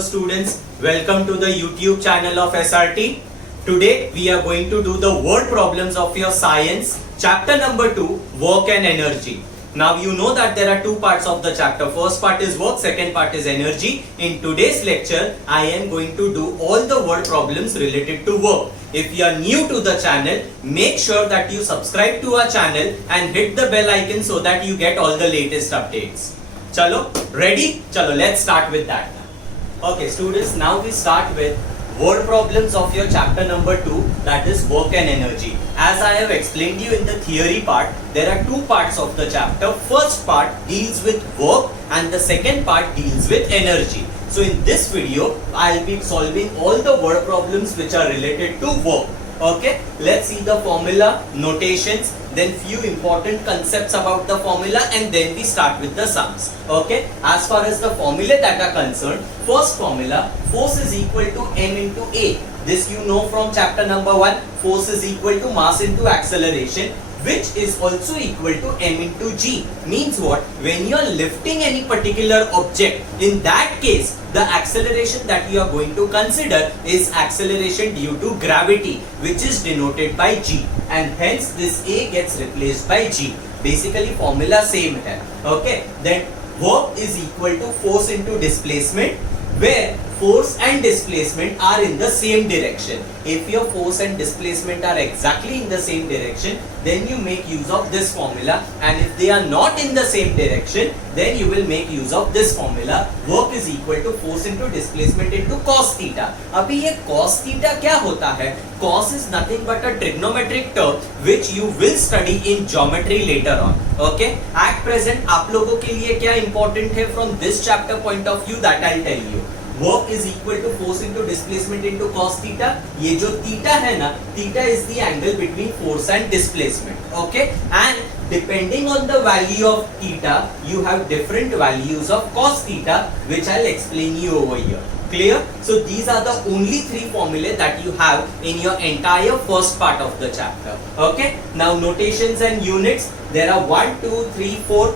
Hello students, welcome to the YouTube channel of SRT. Today we are going to do the word problems of your science, chapter number 2, work and energy. Now you know that there are two parts of the chapter. First part is work, second part is energy. In today's lecture, I am going to do all the word problems related to work. If you are new to the channel, make sure that you subscribe to our channel and hit the bell icon so that you get all the latest updates. Chalo, ready? Chalo, let's start with that. Okay, students, now we start with word problems of your chapter number 2, that is work and energy. As I have explained you in the theory part, there are two parts of the chapter. First part deals with work and the second part deals with energy. So in this video, I'll be solving all the word problems which are related to work. Okay, let's see the formula, notations, then few important concepts about the formula, and then we start with the sums. Okay, as far as the formula that are concerned, first formula, force is equal to m into a. This you know from chapter number 1, force is equal to mass into acceleration, which is also equal to m into g. Means what? When you are lifting any particular object, in that case, the acceleration that you are going to consider is acceleration due to gravity, which is denoted by g, and hence this a gets replaced by g. Basically formula same hai. Okay, then work is equal to force into displacement, where force and displacement are in the same direction. If your force and displacement are exactly in the same direction, then you make use of this formula, and if they are not in the same direction, then you will make use of this formula. Work is equal to force into displacement into cos theta. अभी ये cos theta क्या होता है? Cos is nothing but a trigonometric term which you will study in geometry later on. Okay? At present आप लोगों के लिए क्या important है from this chapter point of view, that I'll tell you. Work is equal to force into displacement into cos theta. ये जो theta है ना, theta is the angle between force and displacement. Okay? And depending on the value of theta, you have different values of cos theta, which I'll explain you over here. Clear? So these are the only three formulae that you have in your entire first part of the chapter. Okay? Now notations and units. There are 1, 2, 3, 4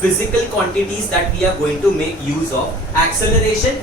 physical quantities that we are going to make use of. Acceleration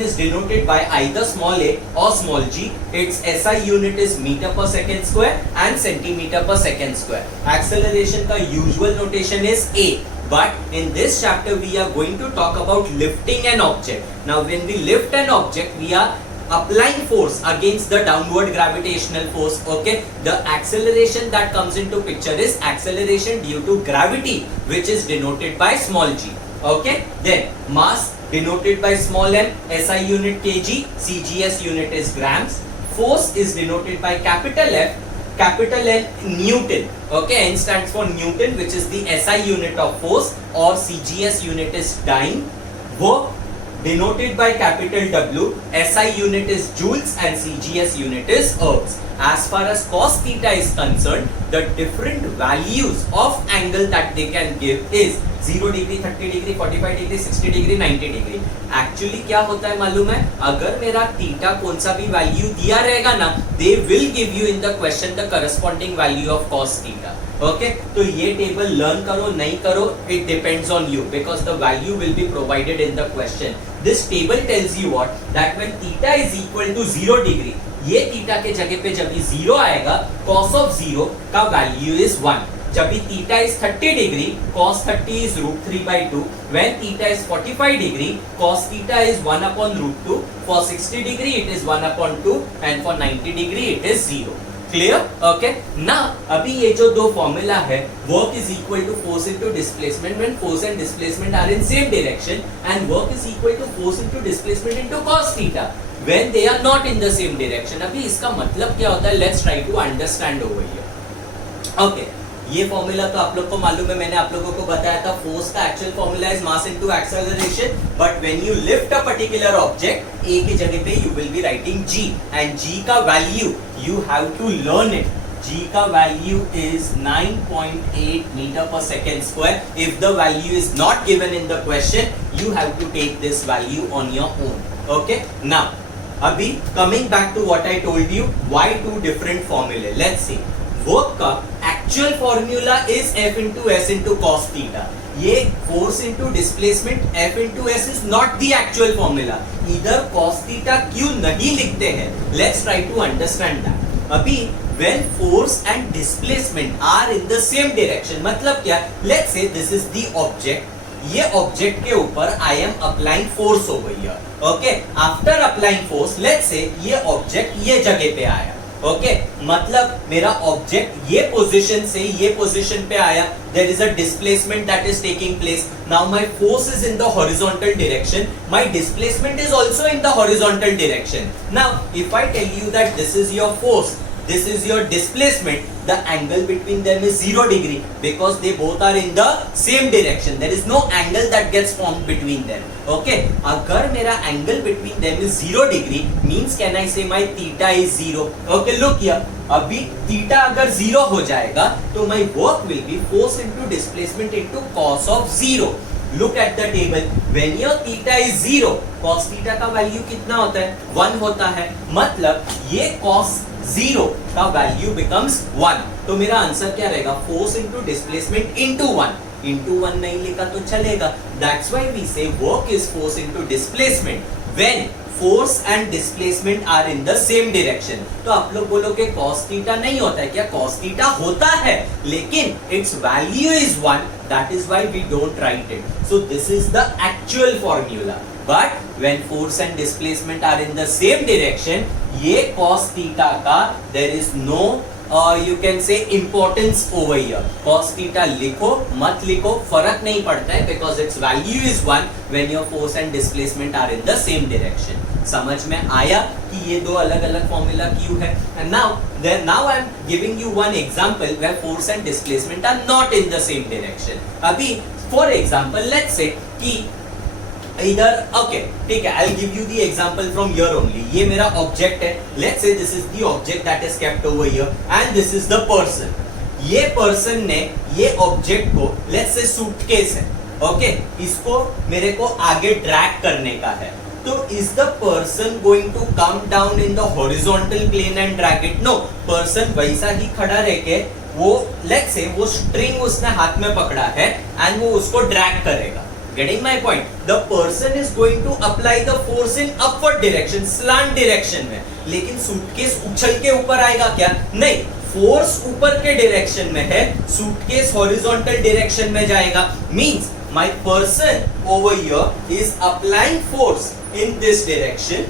is denoted by either small a or small g. Its SI unit is meter per second square and centimeter per second square. Acceleration का usual notation is a. But in this chapter we are going to talk about lifting an object. Now when we lift an object, we are applying force against the downward gravitational force. Okay, the acceleration that comes into picture is acceleration due to gravity, which is denoted by small g. Okay, then mass denoted by small m, SI unit kg, CGS unit is grams. Force is denoted by capital F, capital N Newton. Okay, N stands for Newton, which is the SI unit of force, or CGS unit is dyne. Work denoted by capital W, SI unit is joules and CGS unit is ergs. As far as cos theta is concerned, the different values of angle that they can give is 0 degree, 30 degree, 45 degree, 60 degree, 90 degree. Actually क्या होता है मालूम है? अगर मेरा theta कौन सा भी value दिया रहेगा ना, they will give you in the question the corresponding value of cos theta. Okay, तो ये table learn करो नहीं करो, it depends on you, because the value will be provided in the question. This table tells you what? That when theta is equal to 0 degree, ये theta के जगह पे जब 0 आएगा, cos of 0 का value is 1. जब भी theta is 30 degree, cos 30 is root 3 by 2. When theta is 45 degree, cos theta is 1 upon root 2. For 60 degree, it is 1 upon 2, and for 90 degree, it is 0. Clear? Okay. Now, अभी ये जो दो formula है, work is equal to force into displacement when force and displacement are in same direction, and work is equal to force into displacement into cos theta when they are not in the same direction. अभी इसका मतलब क्या होता है? Let's try to understand over here. Okay. ये formula तो आप लोग को मालूम है, मैंने आप लोगों को बताया था. फोर्स का actual formula is mass into acceleration, but when you lift a particular object, a की जगह पे you will be writing g, and g का value you have to learn it. G का value is 9.8 meter per second square. If the value is not given in the question, you have to take this value on your own. Okay, now अभी coming back to what I told you, why two different फॉर्मूले. Let's see. Work का actual formula is F into S into cos theta. ये force into displacement F into S is not the actual formula, इधर cos theta क्यों नहीं लिखते हैं, let's try to understand that. अभी when force and displacement are in the same direction, मतलब क्या, let's say this is the object, ये object के ऊपर I am applying force over here, okay, after applying force let's say ये object ये जगह पे आया, ओके, मतलब मेरा ऑब्जेक्ट ये पोजीशन से ये पोजीशन पे आया, there is a displacement that is taking place, now my force is in the horizontal direction, my displacement is also in the horizontal direction. Now if I tell you that this is your force, this is your displacement, the angle between them is 0 degree because they both are in the same direction, there is no angle that gets formed between them, okay। अगर मेरा angle between them is 0 degree means can I say my theta is 0, okay, look here, अभी theta अगर 0 हो जाएगा तो my work will be force into displacement into cos of 0। Look at the table, when your theta is 0, cos theta का value कितना होता है, 1 होता है, मतलब ये cos 0 का वैल्यू becomes 1, तो मेरा आंसर क्या रहेगा, force into displacement into 1, into 1 नहीं लिखा तो चलेगा, that's why we say work is force into displacement when force and displacement are in the same direction. तो आप लोग बोलोगे cos थीटा नहीं होता है क्या, cos थीटा होता है लेकिन its value is 1, that is why we don't write it, so this is the actual formula, but when force and displacement are in the same direction, ये cos थीटा का there is no you can say importance over here, cos theta लिखो मत लिखो फर्क नहीं पड़ता है because its value is 1 when your force and displacement are in the same direction। समझ में आया कि ये दो अलग अलग फॉर्मूला क्यों है। and now I am giving you one example where force and displacement are not in the same direction। अभी for example let's say कि इधर, ओके ठीक है, I will give you the example from here only, ये मेरा object है, let's say this is the object that is kept over here and this is the person, ये person ने ये ऑब्जेक्ट को लेट्स से सूटकेस है, okay, इसको मेरे को आगे ड्रैग करने का है, तो is the person going to come down in the horizontal plane and drag it, no, person वैसा ही खड़ा रह के वो लेट्स से वो स्ट्रिंग उसने हाथ में पकड़ा है एंड वो उसको ड्रैग करेगा। Getting my point? The person is going to apply the force in upward direction, slant direction में, लेकिन सूटकेस उछल के ऊपर आएगा क्या, नहीं, फोर्स ऊपर के डायरेक्शन में है, सूटकेस हॉरिजॉन्टल डायरेक्शन में जाएगा, means my person over here is applying force in this direction,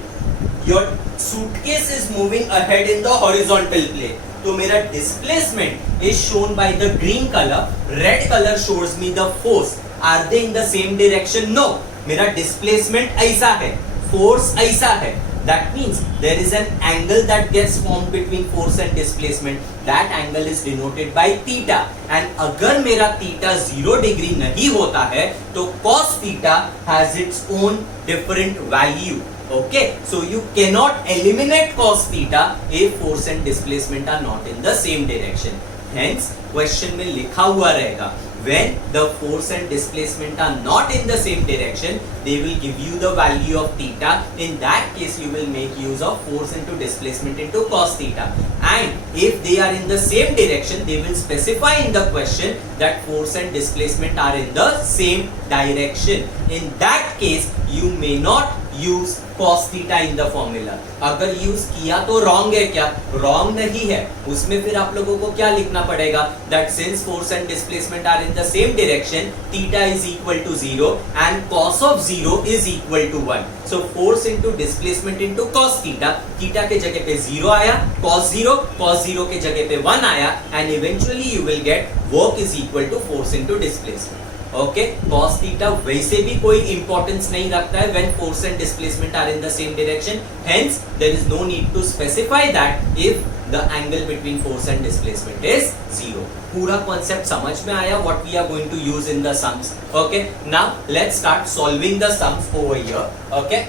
your suitcase is moving ahead in the horizontal plane, तो मेरा displacement is shown by the green color, red color shows me the force, are they in the same direction, no, मेरा displacement ऐसा है, force ऐसा है, that means there is an angle that gets formed between force and displacement, that angle is denoted by theta, and अगर मेरा theta 0 degree नहीं होता है तो cos theta has its own different value, okay, so you cannot eliminate cos theta if force and displacement are not in the same direction, hence question में लिखा हुआ रहेगा when the force and displacement are not in the same direction, they will give you the value of theta, in that case you will make use of force into displacement into cos theta, and if they are in the same direction they will specify in the question that force and displacement are in the same direction, in that case you may not use cos theta in the formula। अगर use किया तो wrong है क्या, wrong नहीं है, उसमें फिर आप लोगों को क्या लिखना पड़ेगा, that since force and displacement are in the same direction, theta is equal to 0 and cos of 0 is equal to 1, so force into displacement into cos theta, theta के जगह पे 0 आया, cos 0 के जगह पे 1 आया, and eventually you will get work is equal to force into displacement, okay, cos theta वैसे भी कोई इंपॉर्टेंस नहीं रखता है when force and displacement are in the same direction, hence there is no need to specify that if the angle between force and displacement is 0। पूरा concept समझ में आया what we are going to use in the sums, okay, now let's start solving the sums over here, okay,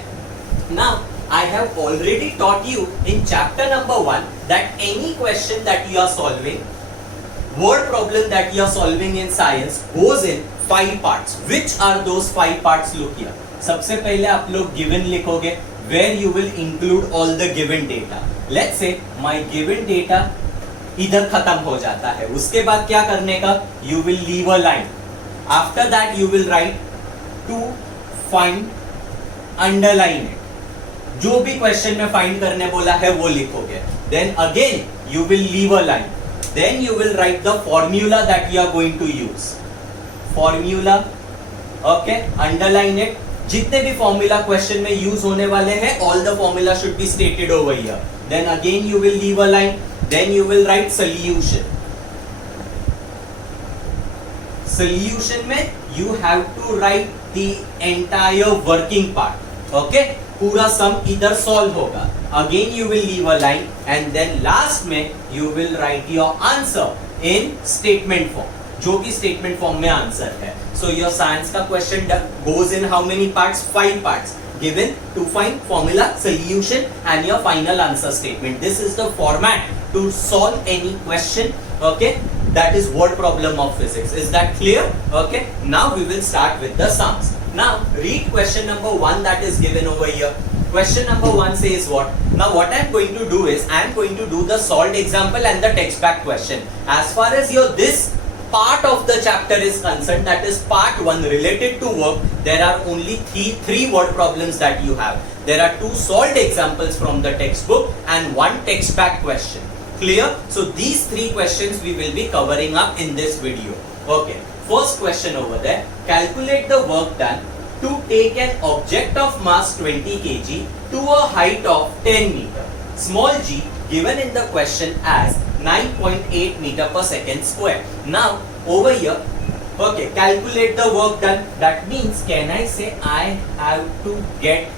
now I have already taught you in chapter number 1 that any question that you are solving, word problem that you are solving in science goes in 5 parts, which are those 5 parts, look here, सबसे पहले आप लोग given लिखोगे where you will include all the given data, let's say my given data इधर खत्म हो जाता है, उसके बाद क्या करने का, you will leave a line, After that you will write to find, underline it. जो भी क्वेश्चन में फाइंड करने बोला है वो लिखोगे. Then again you will leave a line. Then you will write the formula that you are going to use. Formula, okay, underline it. जितने भी फॉर्मूला क्वेश्चन में यूज होने वाले हैं, all the formula should be stated over here. Then again you will leave a line. Then you will write solution. Solution में you have to write the entire working part. Okay? पूरा सम इधर solve होगा. Again you will leave a line and then last में you will write your answer in statement form. जो भी statement form में answer है. So your science का question goes in how many parts? 5 parts. Given to find formula, solution and your final answer statement. This is the format to solve any question. Okay? That is word problem of physics. Is that clear? Okay? Now we will start with the sums. Now read question number 1 that is given over here. Question number 1 says what? Now what I am going to do is I am going to do the solved example and the text back question. As far as your this part of the chapter is concerned, that is part 1 related to work, there are only three word problems that you have. There are 2 solved examples from the textbook and 1 text back question. Clear? So these 3 questions we will be covering up in this video. Okay. First question over there. Calculate the work done to take an object of mass 20 kg to a height of 10 meter. Small g given in the question as 9.8 meter per second square. Now over here, okay, calculate the work done. That means can I say I have to get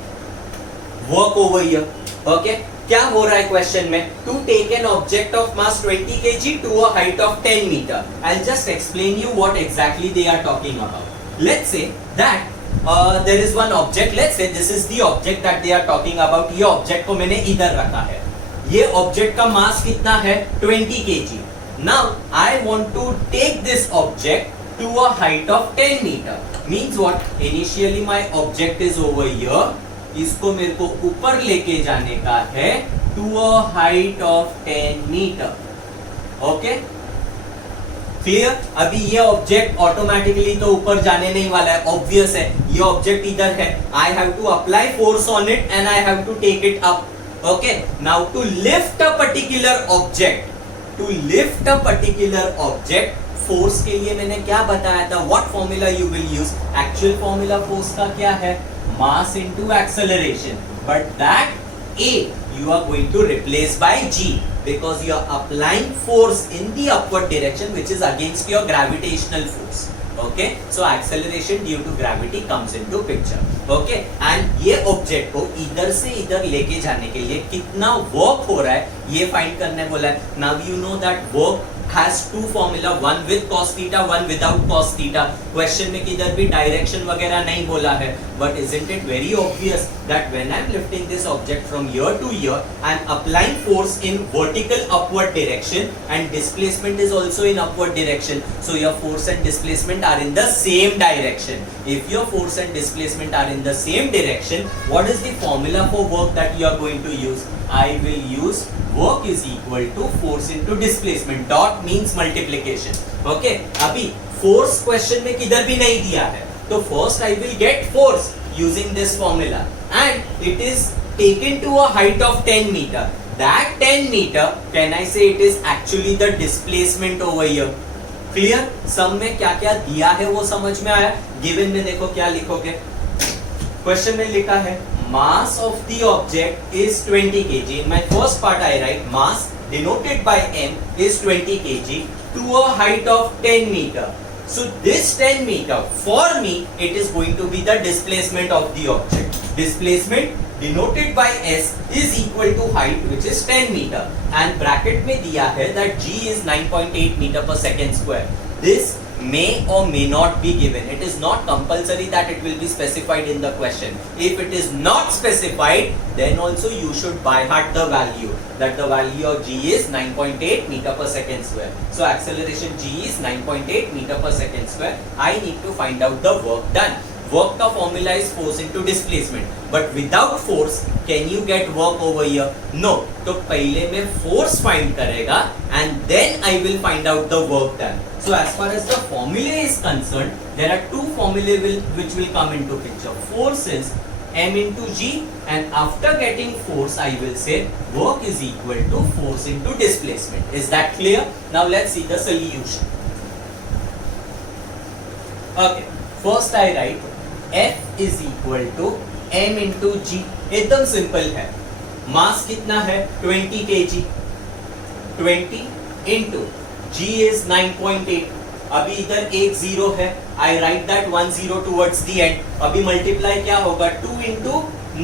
work over here. Okay. क्या हो रहा है question में? To take an object of mass 20 kg to a height of 10 metre. I will just explain you what exactly they are talking about. Let's say that there is one object. Let's say this is the object that they are talking about. ये object को मैंने इधर रखा है. ये object का मास कितना है? 20 kg. Now I want to take this object to a height of 10 metre. Means what? Initially my object is over here. इसको मेरे को ऊपर लेके जाने का है to a height of 10 metre. Okay, clear? अभी ये ऑब्जेक्ट ऑटोमेटिकली तो ऊपर जाने नहीं वाला है, ऑब्वियस है. ये ऑब्जेक्ट इधर है. I have to apply force on it and I have to take it up. Okay, now to lift a particular object, to lift a particular object, force के लिए मैंने क्या बताया था? What formula you will use? Actual formula force का क्या है? Mass into acceleration, but that A you are going to replace by G because you are applying force in the upward direction which is against your gravitational force. Okay, so acceleration due to gravity comes into picture. Okay, and ये object को इधर से इधर लेके जाने के लिए कितना वर्क हो रहा है ये फाइंड करने बोला है. Now you know that work has 2 formula, one with cos theta, one without cos theta. Question में किधर भी डायरेक्शन वगैरह नहीं बोला है, but isn't it very obvious that when I am lifting this object from here to here, I am applying force in vertical upward direction and displacement is also in upward direction. So your force and displacement are in the same direction. If your force and displacement are in the same direction, what is the formula for work that you are going to use? I will use work is equal to force into displacement. Dot means multiplication. Okay, अभी force question में किधर भी नहीं दिया है, तो first I will get force using this formula and it is taken to a height of 10 meter. That 10 meter, can I say it is actually the displacement over here? Clear? सम में क्या क्या दिया है वो समझ में आया? Given में देखो क्या लिखोगे? Question में लिखा है mass of the object is 20 kg. In my first part I write mass denoted by m is 20 kg to a height of 10 meter. So this 10 meter for me it is going to be the displacement of the object. Displacement denoted by s is equal to height which is 10 meter and bracket में दिया है that g is 9.8 meter per second square. This may or may not be given. It is not compulsory that it will be specified in the question. If it is not specified, then also you should by heart the value. That the value of g is 9.8 meter per second square. So acceleration g is 9.8 meter per second square. I need to find out the work done. Work का formula is force into displacement, but without force can you get work over here? No. तो पहले मैं force find करेगा and then I will find out the work done. So as far as the formula is concerned, there are two formulae which will come into picture. Force is m into g, and after getting force I will say work is equal to force into displacement. Is that clear? Now let's see the solution. Okay, first I write F is equal to m into g. एकदम simple है. मास कितना है? 20 kg. 20 into g is 9.8. अभी इधर एक zero है. I write that 1 0 towards the end. अभी multiply क्या होगा? 2 into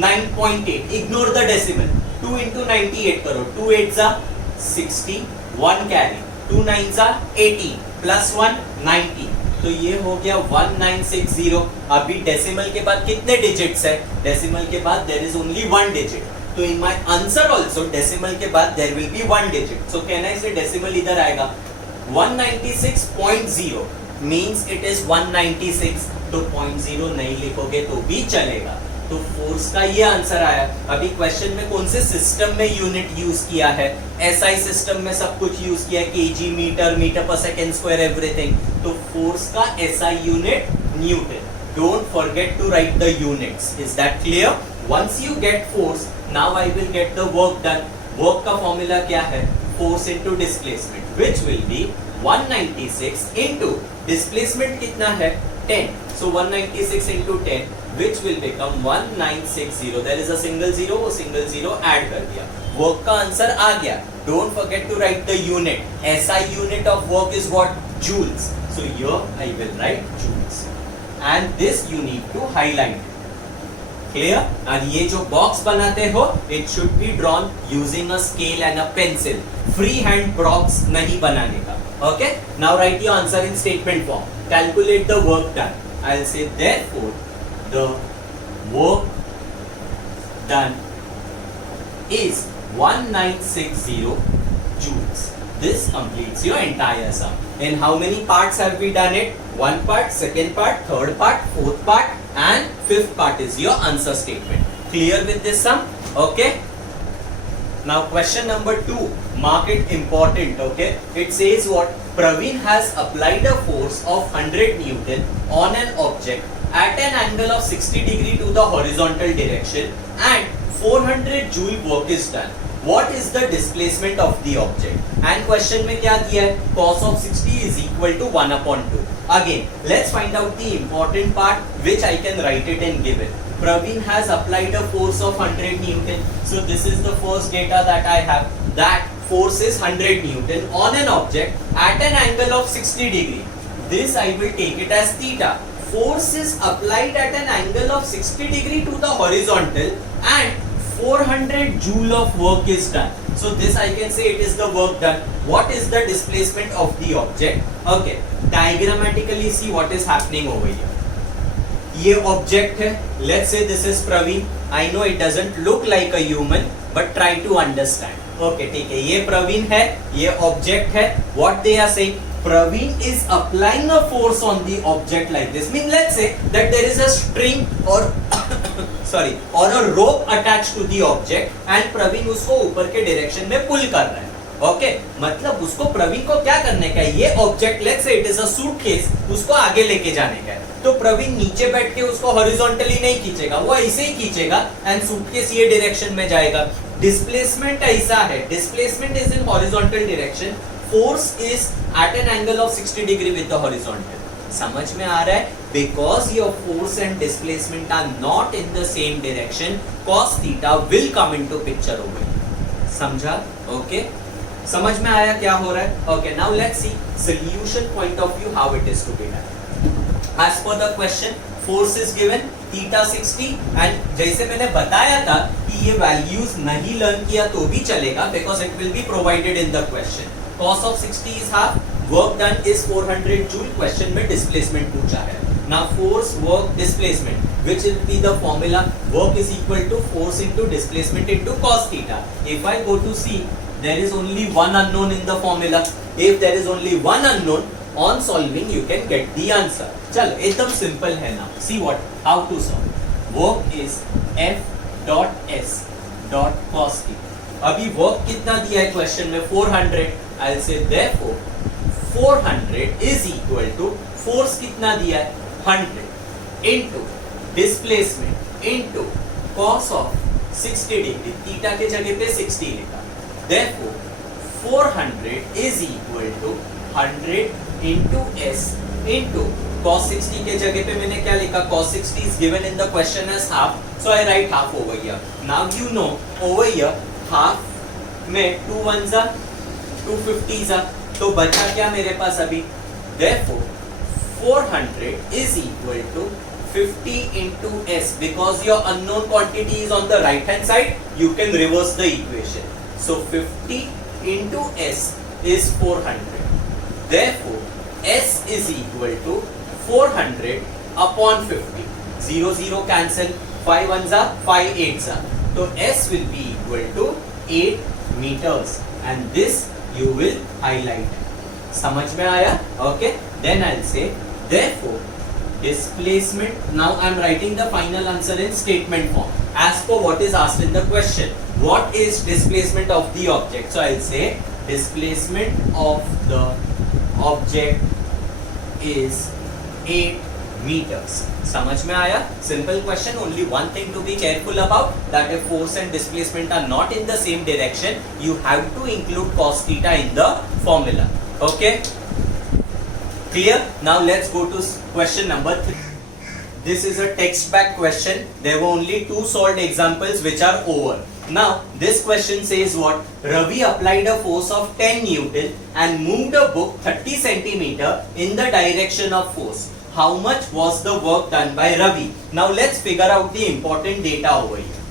9.8. Ignore the decimal. 2 into 98 करो. 2 8s are 60. 1 carry. 2 9s are 80. Plus 1 90. तो ये हो गया 1960. अभी डेसिमल के बाद कितने डिजिट्स है? डेसिमल के बाद देयर इज ओनली 1 डिजिट. तो in my answer also decimal के बाद there will be 1 digit. So can I say decimal इधर आएगा 196.0 मींस इट इज 196. तो 0.0 नहीं लिखोगे तो भी चलेगा. तो फोर्स का ये आंसर आया. अभी क्वेश्चन में कौन से सिस्टम में यूनिट यूज किया है? एसआई सिस्टम में सब कुछ यूज किया है. KG, metre, metre per second square, everything. तो फोर्स का SI unit newton. Don't forget to write the units. Is that clear? Once you get force, now I will get the work done. Work का formula क्या है? Force into displacement, which will be 196 into displacement कितना है? 10. So 196 into 10 which will become 1960. There is a single zero, वो single zero add कर दिया. Work का answer आ गया. Don't forget to write the unit. SI unit of work is what? Joules. So here I will write joules. And this you need to highlight. Clear? और ये जो box बनाते हो, it should be drawn using a scale and a pencil. Free hand box नहीं बनाने का. Okay? Now write your answer in statement form. Calculate the work done. I'll say therefore the work done is 1960 joules. This completes your entire sum. In how many parts have we done it? One part, second part, third part, fourth part, and fifth part is your answer statement. Clear with this sum? Okay. Now question number 2, mark it important. Okay, it says what? Praveen has applied a force of 100 Newton on an object at an angle of 60 degree to the horizontal direction and 400 joule work is done. What is the displacement of the object? And question में क्या दिया है? Cos of 60 is equal to 1/2. Again, let's find out the important part which I can write it in given. Praveen has applied a force of 100 Newton. So this is the first data that I have. That force is 100 Newton on an object at an angle of 60 degree. This I will take it as theta. Force is applied at an angle of 60 degree to the horizontal and 400 joule of work is done. So this I can say it is the work done. What is the displacement of the object? Okay, diagrammatically see what is happening over here. ये object है. Let's say this is Praveen. I know it doesn't look like a human but try to understand. Okay, ठीक है, ये प्रवीण है, ये object है. What they are saying? Praveen is applying a force on the object like this. Mean let's say that there is a string or sorry or a rope attached to the object and Praveen उसको ऊपर के direction में पुल कर रहा है. Okay, मतलब उसको प्रवीण को क्या करने का है? ये ऑब्जेक्ट लेट्स से इट इज अ सूटकेस, उसको आगे लेके जाने का है. तो प्रवीण नीचे बैठ के उसको हॉरिजॉन्टली नहीं खींचेगा, वो ऐसे ही खींचेगा एंड सूटकेस ये डायरेक्शन में जाएगा. डिस्प्लेसमेंट ऐसा है, displacement is in horizontal direction, force is at an angle of 60 degree with the horizontal. समझ में आ रहा है? Because your force and displacement are not in the same direction, cos theta will come into picture over. समझा? Okay, समझ में आया क्या हो रहा है? Okay, now let's see solution point of view how it is to be done. As per the question, force is given theta 60 and जैसे मैंने बताया था कि ये values नहीं learn किया तो भी चलेगा because it will be provided in the question. Cos of 60 is half, work done is 400 joule. Question में displacement पूछा है. Now force, work, displacement, which will be the formula? Work is equal to force into displacement into cos theta. If I go to see, there is only one unknown in the formula. If there is only one unknown, On solving you can get the answer. चलो एकदम simple है ना. See what how to solve. Work is F dot S dot cos theta. अभी work कितना दिया है question में 400. I'll say therefore 400 is equal to force कितना दिया है 100 into displacement into cos of 60 degree. Theta के जगह पे 60 लिखा. Therefore 400 is equal to 100 into S into cos 60 के जगह पे मैंने क्या लिखा cos 60 is given in the question as half, so I write half over here. Now you know over here half में 2 ones are 250s are, तो बचा क्या मेरे पास अभी. Therefore 400 is equal to 50 into S, because your unknown quantity is on the right hand side, you can reverse the equation. So 50 into S is 400. Therefore S is equal to 400 upon 50. 0 0 cancel, 5 ones are 5 8s are, so S will be equal to 8 meters, and this you will highlight. समझ में आया? Okay, then I'll say therefore displacement. Now I'm writing the final answer in statement form as per what is asked in the question. What is displacement of the object? So I'll say displacement of the object is 8 meters. समझ में आया? Simple question. Only one thing to be careful about, that if force and displacement are not in the same direction, you have to include cos theta in the formula. Okay? Clear? Now let's go to question number 3. This is a text back question. There were only 2 solved examples which are over. Now this question says what? Ravi applied a force of 10 Newton and moved a book 30 centimeter in the direction of force. How much was the work done by Ravi? Now let's figure out the important data over here.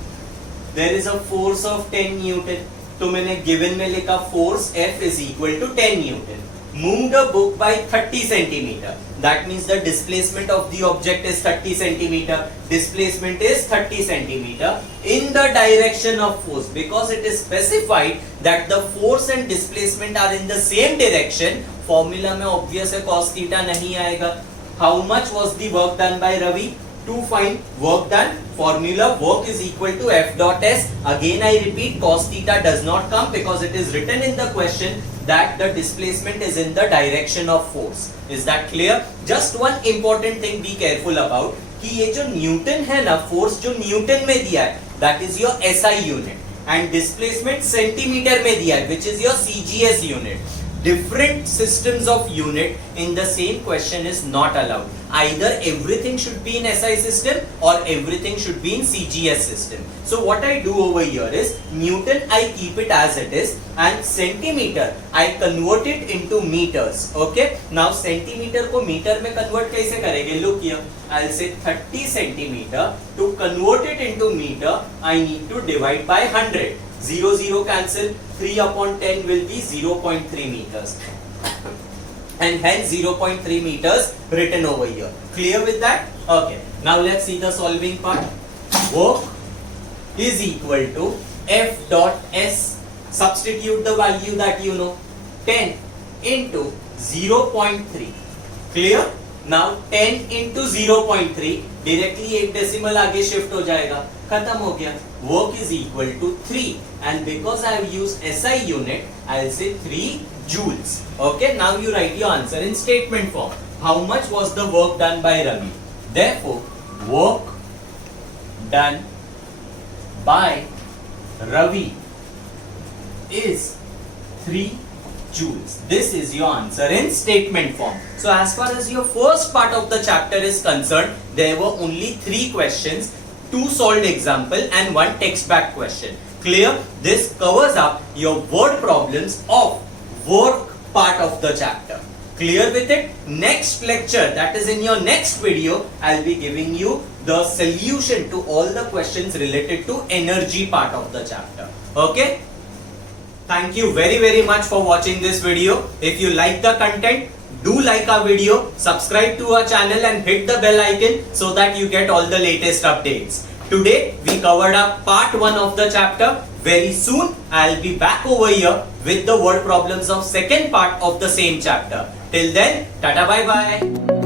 There is a force of 10 Newton. तो मैंने given में लिखा force F is equal to 10 Newton. Moved a book by 30 centimeter. That means the displacement of the object is 30 centimeter. Displacement is 30 centimeter in the direction of force. Because it is specified that the force and displacement are in the same direction, formula में obvious है cos theta नहीं आएगा. How much was the work done by Ravi? To find work done, formula work is equal to F dot S. Again I repeat, cos theta does not come because it is written in the question that the displacement is in the direction of force. Is that clear? Just one important thing be careful about, कि ये जो Newton है ना, force जो Newton में दिया है, that is your SI unit, and displacement centimetre में दिया है, which is your CGS unit. Different systems of unit in the same question is not allowed. Either everything should be in SI system or everything should be in CGS system. So what I do over here is Newton I keep it as it is, and centimeter I convert it into meters. Okay. Now centimeter को meter में convert कैसे करेंगे? Look here. I'll say 30 centimeter. To convert it into meter, I need to divide by 100. 0 0 cancel, 3 upon 10 will be 0.3 meters, and hence 0.3 meters written over here. Clear with that? Okay. Now let's see the solving part. Work is equal to F dot S. Substitute the value that you know. 10 into 0.3. Clear? Now 10 into 0.3 directly एक decimal आगे shift हो जाएगा, खत्म हो गया. Work is equal to 3, and because I have used SI unit, I'll say 3 joules. Okay, now you write your answer in statement form. How much was the work done by Ravi? Therefore, work done by Ravi is 3 joules. This is your answer in statement form. So as far as your first part of the chapter is concerned, there were only 3 questions, 2 solved example and 1 text back question. Clear? This covers up your word problems of work part of the chapter. Clear with it? Next lecture, that is in your next video, I'll be giving you the solution to all the questions related to energy part of the chapter. Okay? Thank you very much for watching this video. If you like the content, do like our video, subscribe to our channel and hit the bell icon so that you get all the latest updates. Today we covered up part 1 of the chapter, Very soon I'll be back over here with the word problems of second part of the same chapter. Till then, tata bye bye.